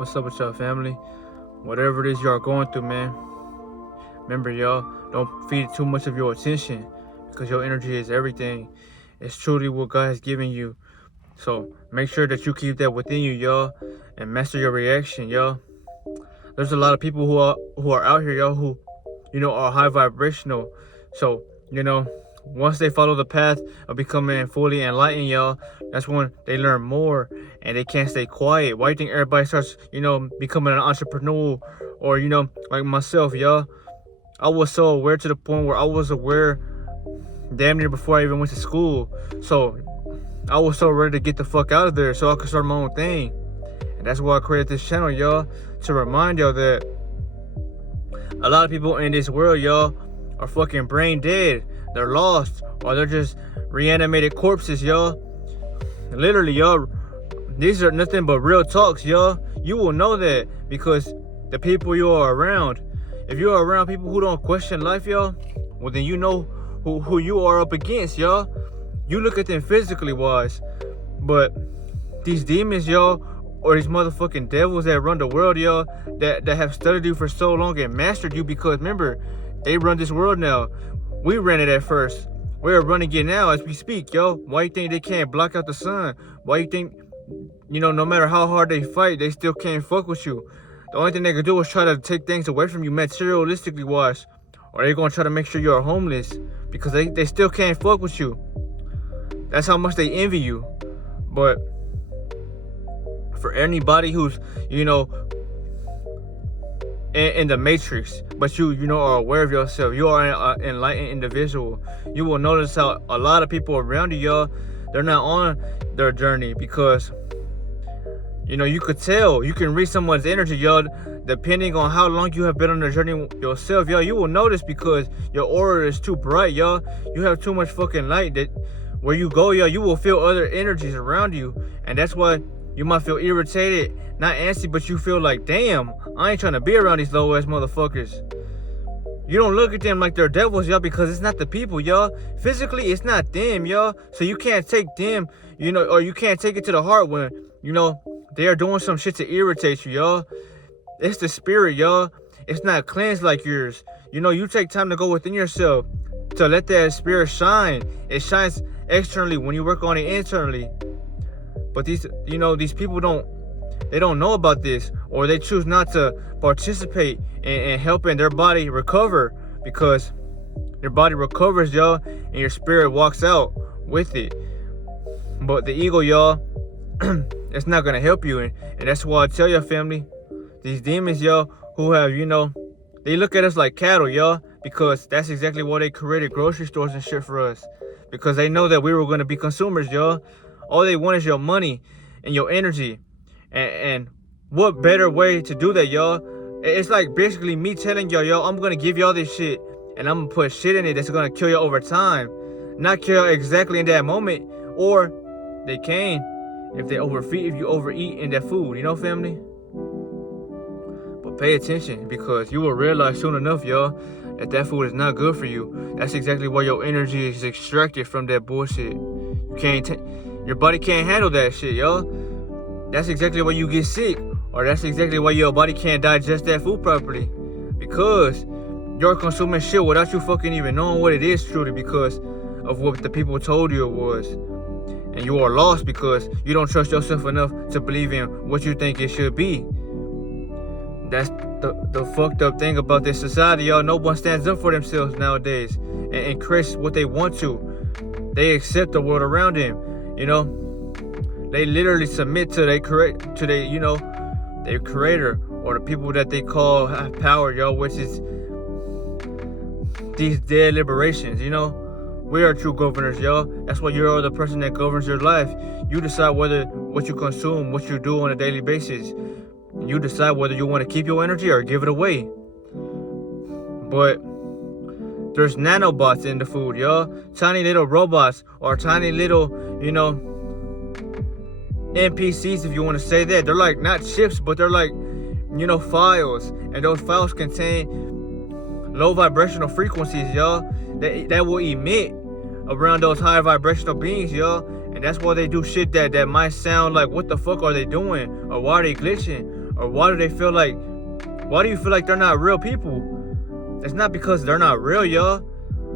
What's up with y'all, family? Whatever it is y'all going through, man, remember, y'all, don't feed it too much of your attention because your energy is everything. It's truly what God has given you. So make sure that you keep that within you, y'all, and master your reaction, y'all. There's a lot of people who are out here, y'all, who are high vibrational. So once they follow the path of becoming fully enlightened, y'all, that's when they learn more and they can't stay quiet. Why do you think everybody starts, becoming an entrepreneur, or like myself, y'all? I was so aware to the point where I was aware damn near before I even went to school. So I was so ready to get the fuck out of there so I could start my own thing. And that's why I created this channel, y'all, to remind y'all that a lot of people in this world, y'all, are fucking brain dead. They're lost, or they're just reanimated corpses, y'all. Literally, y'all, these are nothing but real talks, y'all. You will know that because the people you are around. If you're around people who don't question life, y'all, well, then you know who you are up against, y'all. You look at them physically wise, but these demons, y'all, or these motherfucking devils that run the world, y'all, that have studied you for so long and mastered you, because remember, they run this world now. We ran it at first. We're running it now as we speak, yo. Why you think they can't block out the sun? Why you think, no matter how hard they fight, they still can't fuck with you? The only thing they can do is try to take things away from you materialistically wise. Or they're gonna try to make sure you're homeless, because they still can't fuck with you. That's how much they envy you. But for anybody who's, in the matrix, but you are aware of yourself, you are an enlightened individual, you will notice how a lot of people around you, y'all, they're not on their journey, because you could tell. You can read someone's energy, y'all, depending on how long you have been on the journey yourself, y'all. You will notice because your aura is too bright, y'all. You have too much fucking light that where you go, y'all, you will feel other energies around you, and that's why you might feel irritated, not antsy, but you feel like, damn, I ain't trying to be around these low ass motherfuckers. You don't look at them like they're devils, y'all, because it's not the people, y'all. Physically, it's not them, y'all. So you can't take them, or you can't take it to the heart when, they are doing some shit to irritate you, y'all. It's the spirit, y'all. It's not cleansed like yours. You take time to go within yourself to let that spirit shine. It shines externally when you work on it internally. But these people don't know about this, or they choose not to participate in helping their body recover, because your body recovers, y'all, and your spirit walks out with it. But the ego, y'all, it's not gonna help you, and that's why I tell your family, these demons, y'all, who have, they look at us like cattle, y'all, because that's exactly why they created grocery stores and shit for us, because they know that we were gonna be consumers, y'all. All they want is your money and your energy. And what better way to do that, y'all? It's like basically me telling y'all, I'm gonna give y'all this shit, and I'm gonna put shit in it that's gonna kill you over time. Not kill you exactly in that moment, or they can if you overeat in that food, family? But pay attention, because you will realize soon enough, y'all, that food is not good for you. That's exactly why your energy is extracted from that bullshit. Your body can't handle that shit, y'all. That's exactly why you get sick, or that's exactly why your body can't digest that food properly, because you're consuming shit without you fucking even knowing what it is truly, because of what the people told you it was. And you are lost because you don't trust yourself enough to believe in what you think it should be. That's the fucked up thing about this society, y'all. No one stands up for themselves nowadays and creates what they want to. They accept the world around them, They literally submit to their creator, or the people that they call have power, y'all, which is these dead liberations, We are true governors, y'all. That's why you're the person that governs your life. You decide what you consume, what you do on a daily basis. You decide whether you want to keep your energy or give it away. But there's nanobots in the food, y'all. Tiny little robots, or tiny little, NPCs, if you want to say that. They're like not chips, but they're like, files. And those files contain low vibrational frequencies, y'all, that will emit around those high vibrational beings, y'all. And that's why they do shit that might sound like, what the fuck are they doing? Or why are they glitching? Or why do you feel like they're not real people? It's not because they're not real, y'all,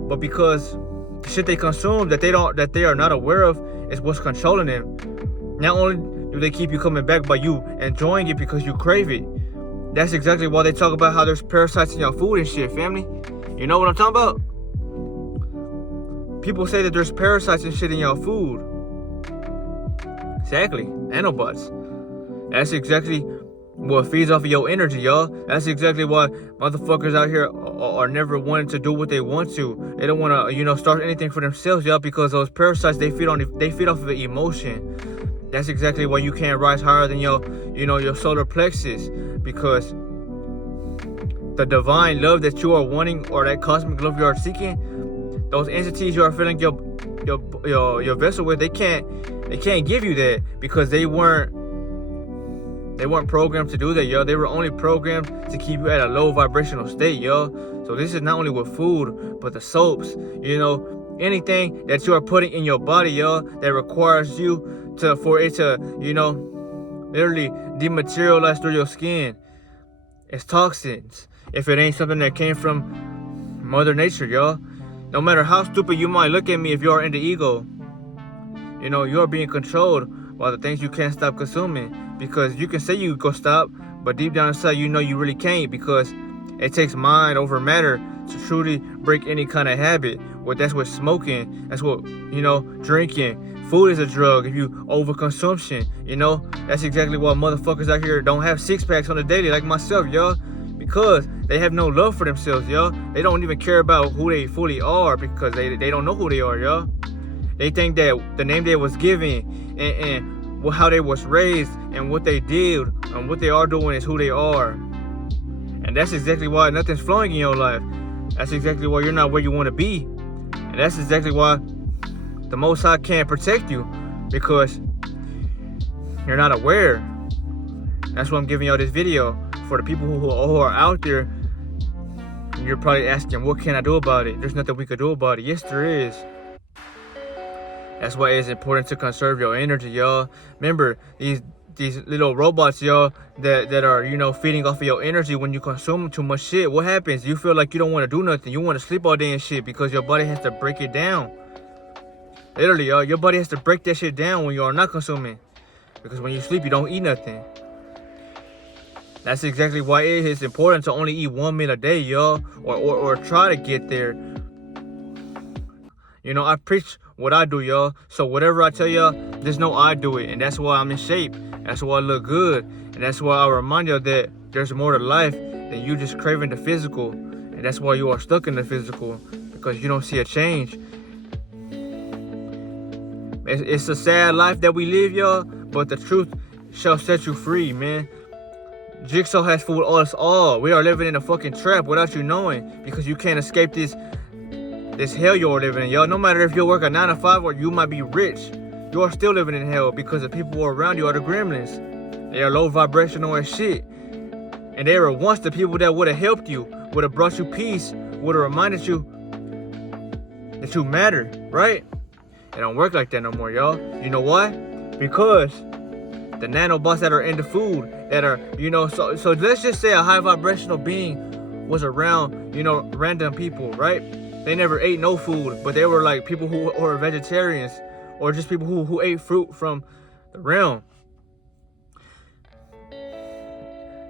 but because the shit they consume that they are not aware of is what's controlling them. Not only do they keep you coming back, but you enjoying it because you crave it. That's exactly why they talk about how there's parasites in your food and shit, family. You know what I'm talking about? People say that there's parasites and shit in your food. Exactly. Nanobots. That's exactly what feeds off of your energy, y'all. That's exactly why motherfuckers out here are never wanting to do what they want to. They don't want to, start anything for themselves, y'all, because those parasites, they feed off of the emotion. That's exactly why you can't rise higher than your solar plexus, because the divine love that you are wanting, or that cosmic love you are seeking, those entities you are filling your vessel with, they can't give you that, because they weren't programmed to do that, yo. They were only programmed to keep you at a low vibrational state, yo. So this is not only with food, but the soaps, anything that you are putting in your body, yo, that requires you for it to, literally dematerialize through your skin. It's toxins. If it ain't something that came from Mother Nature, yo. No matter how stupid you might look at me if you are in the ego, you are being controlled by the things you can't stop consuming. Because you can say you go stop, but deep down inside you really can't, because it takes mind over matter to truly break any kind of habit. That's what smoking, that's what, drinking. Food is a drug if you overconsumption, That's exactly why motherfuckers out here don't have six packs on the daily like myself, y'all. Because they have no love for themselves, y'all. They don't even care about who they fully are, because they don't know who they are, y'all. They think that the name they was given and how they was raised and what they did and what they are doing is who they are. And that's exactly why nothing's flowing in your life. That's exactly why you're not where you want to be. And that's exactly why the Most High can't protect you, because you're not aware. That's why I'm giving y'all this video, for the people who are out there. You're probably asking, what can I do about it? There's nothing we could do about it. Yes, there is. That's why it's important to conserve your energy, y'all. Remember, these little robots, y'all, that are, feeding off of your energy. When you consume too much shit, what happens? You feel like you don't want to do nothing. You want to sleep all day and shit, because your body has to break it down. Literally, y'all, your body has to break that shit down when you are not consuming. Because when you sleep, you don't eat nothing. That's exactly why it is important to only eat 1 meal a day, y'all. Or try to get there. I preach what I do, y'all. So whatever I tell y'all, just know I do it. And that's why I'm in shape. That's why I look good. And that's why I remind y'all that there's more to life than you just craving the physical. And that's why you are stuck in the physical, because you don't see a change. It's a sad life that we live, y'all. But the truth shall set you free, man. Jigsaw has fooled us all. We are living in a fucking trap without you knowing, because you can't escape this hell you're living in, y'all. No matter if you work a 9 to 5 or you might be rich, you are still living in hell, because the people who are around you are the gremlins. They are low vibrational as shit. And they were once the people that would have helped you, would have brought you peace, would have reminded you that you matter, right? It don't work like that no more, y'all. You know why? Because the nanobots that are in the food, that are, so let's just say a high vibrational being was around, random people, right? They never ate no food, but they were like people who are vegetarians, or just people who ate fruit from the realm.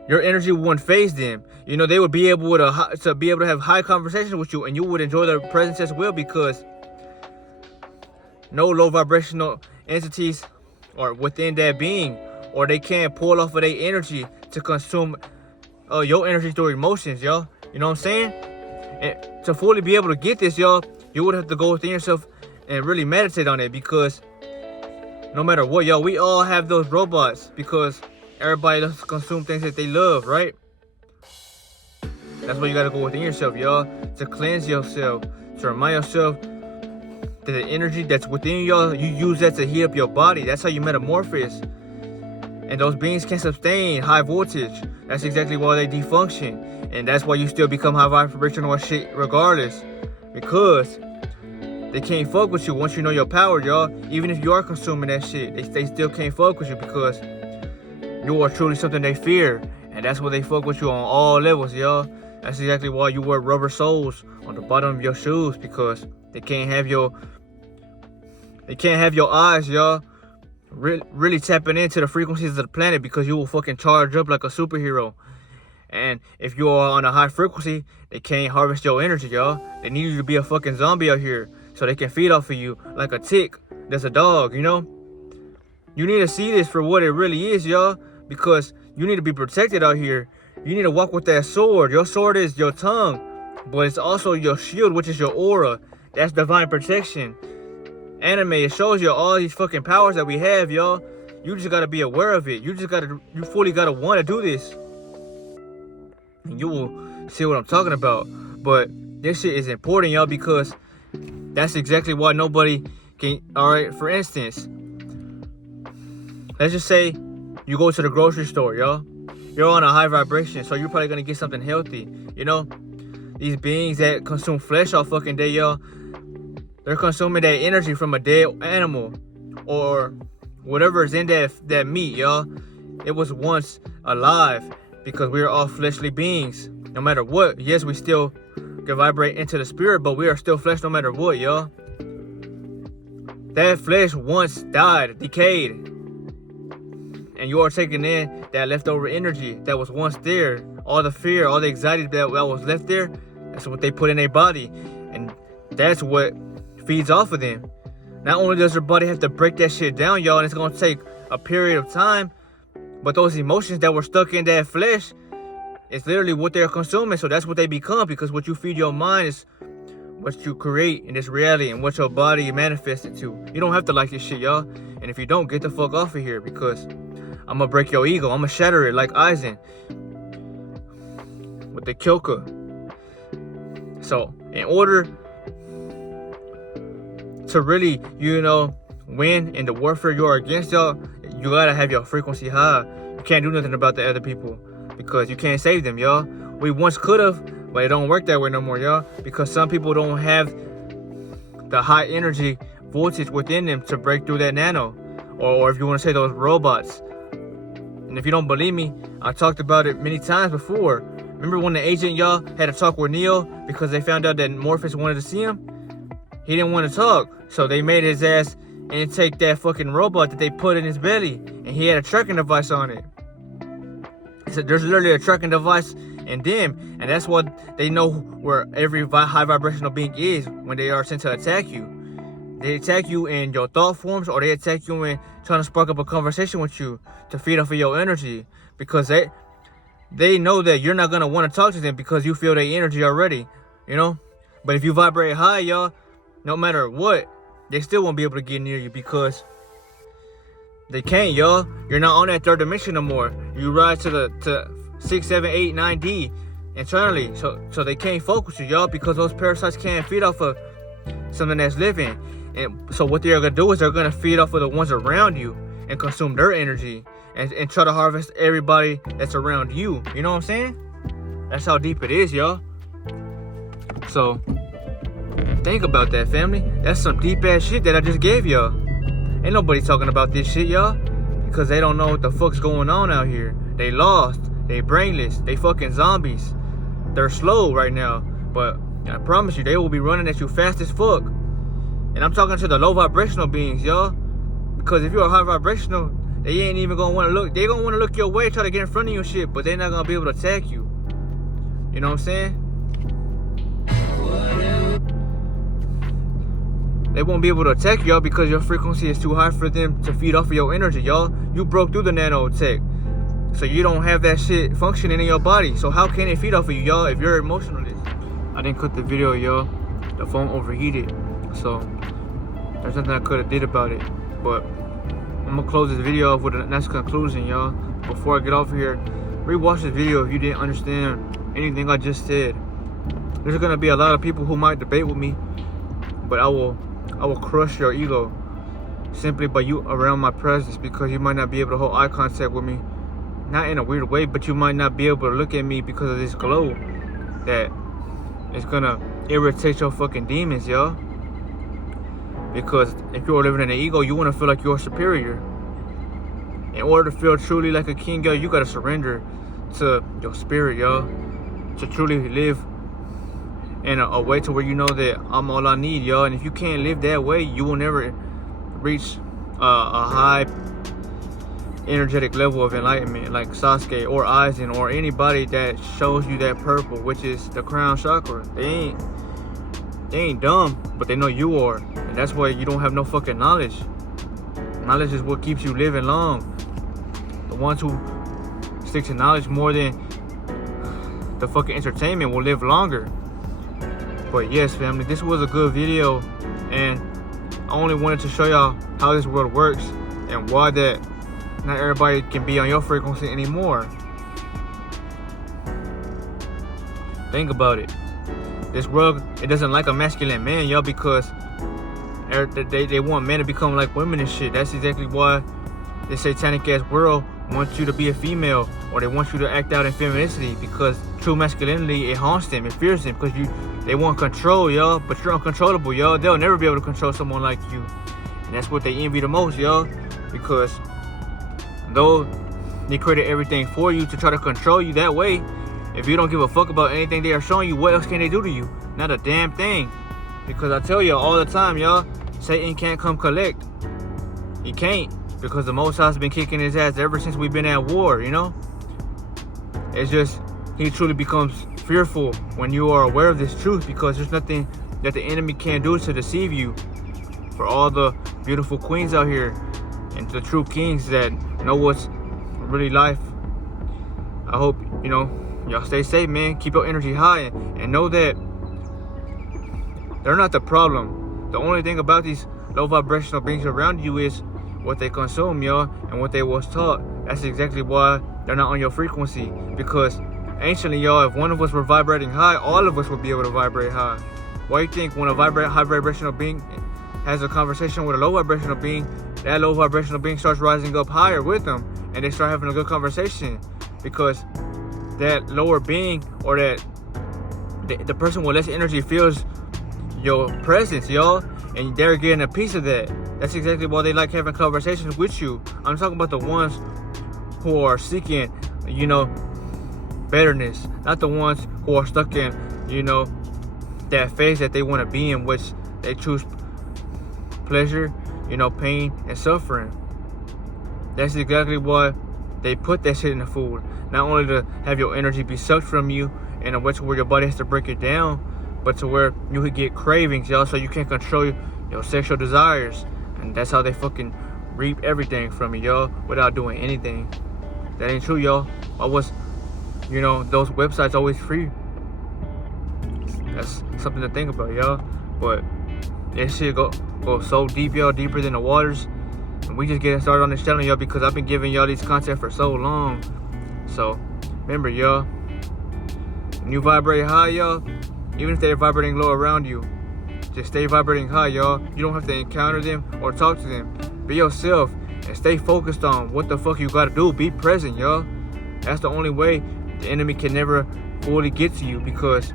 Your energy wouldn't phase them. They would be able to have high conversations with you, and you would enjoy their presence as well, because no low vibrational entities are within that being, or they can't pull off of their energy to consume your energy through emotions, y'all. You know what I'm saying? And to fully be able to get this, y'all, you would have to go within yourself and really meditate on it, because no matter what, y'all, we all have those robots, because everybody loves to consume things that they love, right? That's why you gotta go within yourself, y'all, to cleanse yourself, to remind yourself that the energy that's within y'all, you use that to heat up your body. That's how you metamorphose. And those beings can't sustain high voltage. That's exactly why they defunction. And that's why you still become high vibrational shit regardless. Because they can't fuck with you once you know your power, y'all. Even if you are consuming that shit, they still can't fuck with you, because You are truly something they fear, and that's why they fuck with you on all levels, y'all. That's exactly why you wear rubber soles on the bottom of your shoes, because they can't have your eyes, y'all, really tapping into the frequencies of the planet, because you will fucking charge up like a superhero. And if you are on a high frequency, they can't harvest your energy, y'all. They need you to be a fucking zombie out here so they can feed off of you like a tick that's a dog, you know? You need to see this for what it really is, y'all, because you need to be protected out here. You need to walk with that sword. Your sword is your tongue, but it's also your shield, which is your aura. That's divine protection. Anime, it shows you all these fucking powers that we have, y'all. You just gotta be aware of it. You fully gotta want to do this. And you will see what I'm talking about. But this shit is important, y'all, because that's exactly why nobody can. Alright, for instance, let's just say you go to the grocery store, y'all. You're on a high vibration, so you're probably gonna get something healthy. You know, these beings that consume flesh all fucking day, y'all, they're consuming that energy from a dead animal or whatever is in that meat, y'all. It was once alive, because we are all fleshly beings. No matter what, yes, we still can vibrate into the spirit, but we are still flesh no matter what, y'all. That flesh once died, decayed, and you are taking in that leftover energy that was once there. All the fear, all the anxiety that was left there, that's what they put in their body, and that's what feeds off of them. Not only does their body have to break that shit down, y'all, and it's gonna take a period of time, but those emotions that were stuck in that flesh, it's literally what they're consuming. So that's what they become, because what you feed your mind is what you create in this reality and what your body manifests it to. You don't have to like this shit, y'all. And if you don't, get the fuck off of here, because I'm gonna break your ego. I'm gonna shatter it like Aizen with the Kyoka. So in order to really, you know, win in the warfare you are against, y'all, you gotta have your frequency high. You can't do nothing about the other people, because you can't save them, y'all. We once could have, but it don't work that way no more, y'all, because some people don't have the high energy voltage within them to break through that nano, or if you want to say those robots. And if you don't believe me, I talked about it many times before. Remember when the agent, y'all, had to talk with Neo because they found out that Morpheus wanted to see him? He didn't want to talk, so they made his ass and take that fucking robot that they put in his belly, and he had a tracking device on it. So there's literally a tracking device in them, and that's what they know where every high vibrational being is when they are sent to attack you. They attack you in your thought forms, or they attack you in trying to spark up a conversation with you to feed off of your energy, because they know that you're not gonna want to talk to them because you feel their energy already, you know. But if you vibrate high, y'all, no matter what, they still won't be able to get near you, because they can't, y'all. You're not on that third dimension no more. You rise to 6, 7, 8, 9D internally, so they can't focus you, y'all, because those parasites can't feed off of something that's living. And so what they're gonna do is they're gonna feed off of the ones around you and consume their energy and try to harvest everybody that's around you. You know what I'm saying? That's how deep it is, y'all. So think about that, family. That's some deep ass shit that I just gave y'all. Ain't nobody talking about this shit, y'all, because they don't know what the fuck's going on out here. They lost. They brainless. They fucking zombies. They're slow right now, but I promise you, they will be running at you fast as fuck. And I'm talking to the low vibrational beings, y'all, because if you're a high vibrational, they ain't even gonna want to look. They gonna want to look your way, try to get in front of you shit, but they're not gonna be able to attack you. You know what I'm saying? They won't be able to attack y'all because your frequency is too high for them to feed off of your energy, y'all. You broke through the nanotech, so you don't have that shit functioning in your body. So how can it feed off of you, y'all, if you're emotionalist? I didn't cut the video, y'all. The phone overheated, so there's nothing I could have did about it. But I'm gonna close this video off with a nice conclusion, y'all. Before I get off here, rewatch this video if you didn't understand anything I just said. There's gonna be a lot of people who might debate with me, but I will crush your ego simply by you around my presence, because you might not be able to hold eye contact with me. Not in a weird way, but you might not be able to look at me because of this glow that is gonna irritate your fucking demons, y'all. Because if you're living in an ego, you want to feel like you're superior. In order to feel truly like a king, yo, you gotta surrender to your spirit, yo, to truly live in a way to where you know that I'm all I need, yo. And if you can't live that way, you will never reach a high energetic level of enlightenment like Sasuke or Aizen or anybody that shows you that purple, which is the crown chakra. They ain't dumb, but they know you are, and that's why you don't have no fucking knowledge. Knowledge is what keeps you living long. The ones who stick to knowledge more than the fucking entertainment will live longer. But yes, family, this was a good video, and I only wanted to show y'all how this world works and why that not everybody can be on your frequency anymore. Think about it. This world, it doesn't like a masculine man, y'all, because they want men to become like women and shit. That's exactly why this satanic ass world wants you to be a female, or they want you to act out in femininity, because true masculinity, it haunts them, it fears them, because they want control, y'all, but you're uncontrollable, y'all. They'll never be able to control someone like you. And that's what they envy the most, y'all, because though they created everything for you to try to control you that way, if you don't give a fuck about anything they are showing you, what else can they do to you? Not a damn thing. Because I tell you all the time, y'all, Satan can't come collect. He can't, because the Most High's been kicking his ass ever since we've been at war, you know? It's just, he truly becomes fearful when you are aware of this truth, because there's nothing that the enemy can do to deceive you. For all the beautiful queens out here and the true kings that know what's really life, I hope, you know, y'all stay safe, man. Keep your energy high and know that they're not the problem. The only thing about these low vibrational beings around you is what they consume, y'all, and what they was taught. That's exactly why they're not on your frequency. Because anciently, y'all, if one of us were vibrating high, all of us would be able to vibrate high. Why do you think when a high vibrational being has a conversation with a low vibrational being, that low vibrational being starts rising up higher with them, and they start having a good conversation? Because that lower being, or that the person with less energy, feels your presence, y'all, and they're getting a piece of that. That's exactly why they like having conversations with you. I'm talking about the ones who are seeking, you know, betterness, not the ones who are stuck in, you know, that phase that they want to be in, which they choose pleasure, you know, pain and suffering. That's exactly why they put that shit in the food. Not only to have your energy be sucked from you in a way to where your body has to break it down, but to where you could get cravings, y'all, so you can't control your sexual desires. And that's how they fucking reap everything from you, y'all, without doing anything. That ain't true, y'all. Why was, you know, those websites always free? That's something to think about, y'all. But this shit go so deep, y'all, deeper than the waters. And we just getting started on this channel, y'all, because I've been giving y'all these content for so long. So remember, y'all, when you vibrate high, y'all, even if they're vibrating low around you, just stay vibrating high, y'all. You don't have to encounter them or talk to them. Be yourself and stay focused on what the fuck you gotta do. Be present, y'all. That's the only way the enemy can never fully get to you, because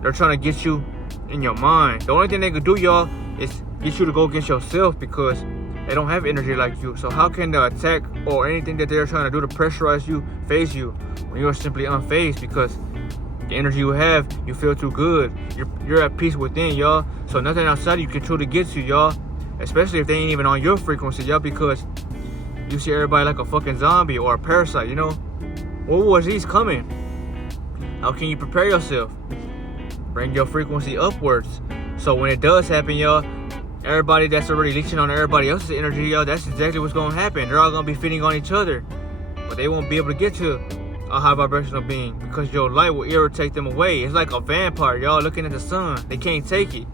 they're trying to get you in your mind. The only thing they could do, y'all, is get you to go against yourself, because they don't have energy like you. So how can the attack or anything that they're trying to do to pressurize you phase you when you're simply unfazed? Because the energy you have, you feel too good. You're at peace within, y'all. So nothing outside you can truly get you, y'all. Especially if they ain't even on your frequency, y'all, because you see everybody like a fucking zombie or a parasite, you know? What was these coming? How can you prepare yourself? Bring your frequency upwards. So when it does happen, y'all, everybody that's already leeching on everybody else's energy, y'all, that's exactly what's gonna happen. They're all gonna be feeding on each other, but they won't be able to get to a high vibrational being, because your light will irritate them away. It's like a vampire, y'all, looking at the sun. They can't take it.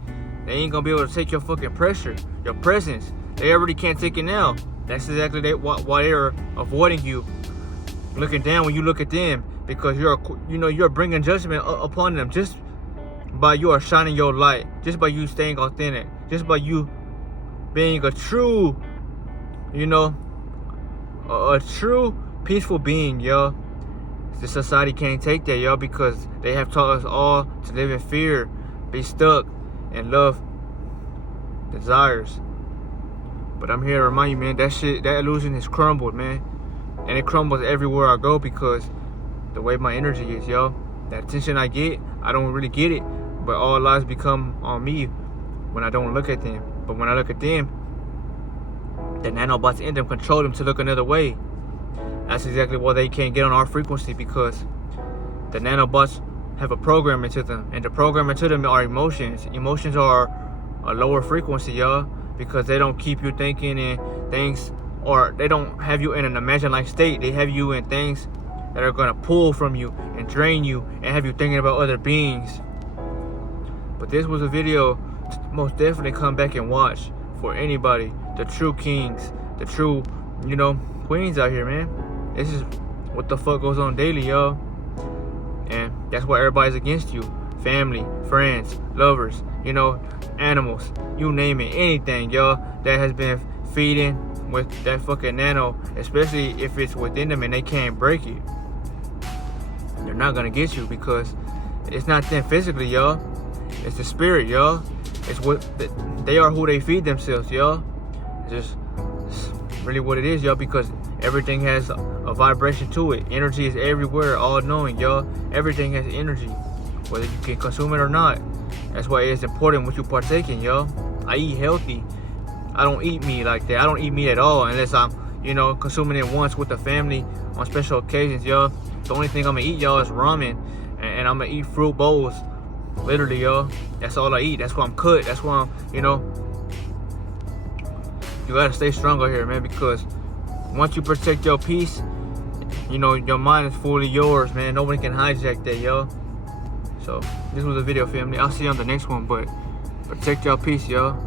They ain't gonna be able to take your fucking pressure, your presence. They already can't take it now. That's exactly why they're avoiding you, looking down when you look at them, because you're bringing judgment upon them just by you are shining your light, just by you staying authentic, just by you being a true, you know, a true peaceful being, y'all. The society can't take that, y'all, because they have taught us all to live in fear, be stuck, and love desires. But I'm here to remind you, man, that illusion is crumbled, man. And it crumbles everywhere I go because the way my energy is, yo. That attention I get, I don't really get it. But all lies become on me when I don't look at them. But when I look at them, the nanobots in them control them to look another way. That's exactly why they can't get on our frequency, because the nanobots have a program into them. And the program into them are emotions. Emotions are a lower frequency, y'all, because they don't keep you thinking in things, or they don't have you in an imagined-like state. They have you in things that are gonna pull from you and drain you and have you thinking about other beings. But this was a video to most definitely come back and watch for anybody, the true kings, the true, queens out here, man. This is what the fuck goes on daily, y'all. And that's why everybody's against you. Family, friends, lovers, animals, you name it, anything, y'all, that has been feeding with that fucking nano, especially if it's within them and they can't break it. They're not gonna get you because it's not them physically, y'all. It's the spirit, y'all. It's what they are, who they feed themselves, y'all. It's really what it is, y'all, because everything has a vibration to it. Energy is everywhere, all knowing, y'all. Everything has energy, whether you can consume it or not. That's why it's important what you partake in, y'all. I eat healthy. I don't eat meat like that. I don't eat meat at all unless I'm, consuming it once with the family on special occasions, y'all. The only thing I'm gonna eat, y'all, is ramen, and I'm gonna eat fruit bowls. Literally, y'all. That's all I eat. That's why I'm cut. That's why I'm, you gotta stay strong out here, man, because once you protect your peace, your mind is fully yours, man. Nobody can hijack that, y'all. So this was a video, family. I'll see you on the next one, but protect your peace, y'all.